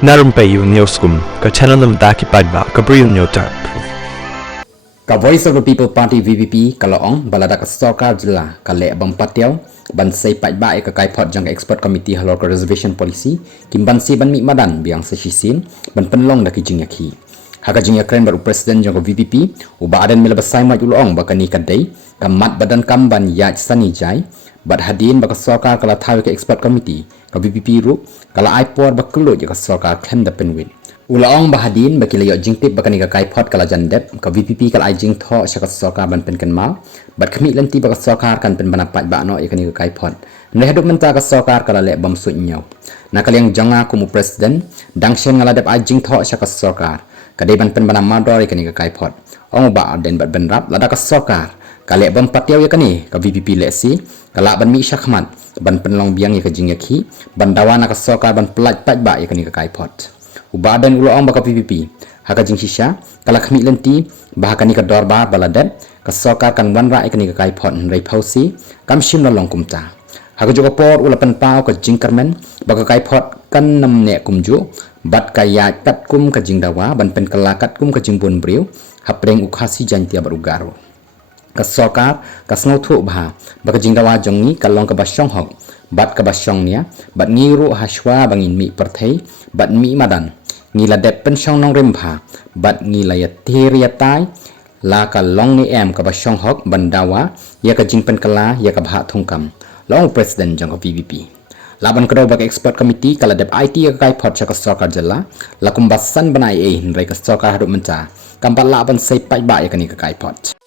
Na Rympei U ke channel nabynta paidbah ke Bri U Hynñiewtrep. Ka Voice of the People Party VPP kalong balada ka sorkar jela ka le bang patiaw ban sei paidbah ka kaiphod jong expert committee halor ka reservation policy kim ban si ban mi madan biang sa sisin ban penlong da ki iakhih haka jing yakren baru presiden jong VPP uba adan mila basai maj ulong ba kani kadai kamat badan kamban yaj sani jai bad hadin ba ka sorkar kala thawi ka expert committee ka VPP ru kala iaphi ba kelo ka sorkar khen da penwin Ulaong bahadin baki layo jingtip bakani ka kaiphod kala jandep ka VPP kala jing tho sya ka sorkar ban pen kan mal bat khami lenti ba ka sorkar kan pen bana paidbah no ikani ka kaiphod ne haduk menta ka sorkar kala le bam su nyaw na kaliang jonga kumu presiden dangshen ngala dep jing tho sya ka sorkar kadai ban pen bana mador ikani ka kaiphod ong ba den bat ben rap lada ka sorkar kale bam patiaw ikani ka VPP lesi kala ban mi syakmat ban penlong biang ka jing iakhih ban dawana ka sorkar ban pelaj paidbah ikani ka kaiphod Ubadan ulang baka PPP haka jing shisha kala khami lenti bahakani ka dorba baladat ka sorkar kan wanra ikani ka kaiphod Na Rympei U kam shim la long kumta haka juga por ulapan pau ka jing karmen baka kaiphod kan namne kumju bat ka ya kat kum ka jing dawa ban pen kala kat kum ka jing bun briu hapreng Khasi jantia barugaro ka sorkar ka snau thu bha baka jing dawa jongi kalong ka basyong hok bat ka basyong nia bat ngiru haswa bangin mi perthei bat mi madan ngila dep pensyong nong rimpha bat ngila ya teria tai la ka long ni em ka basyong hok bandawa ya ka jing pen kala ya ka bha thungkam long president jong VPP laban kado bak expert committee kala dep IT ka kaiphod cha ka sorkar jala la kumbasan banai Na Rympei ka sorkar hadu menta kampat laban sei paidbah ya ka ni ka kaiphod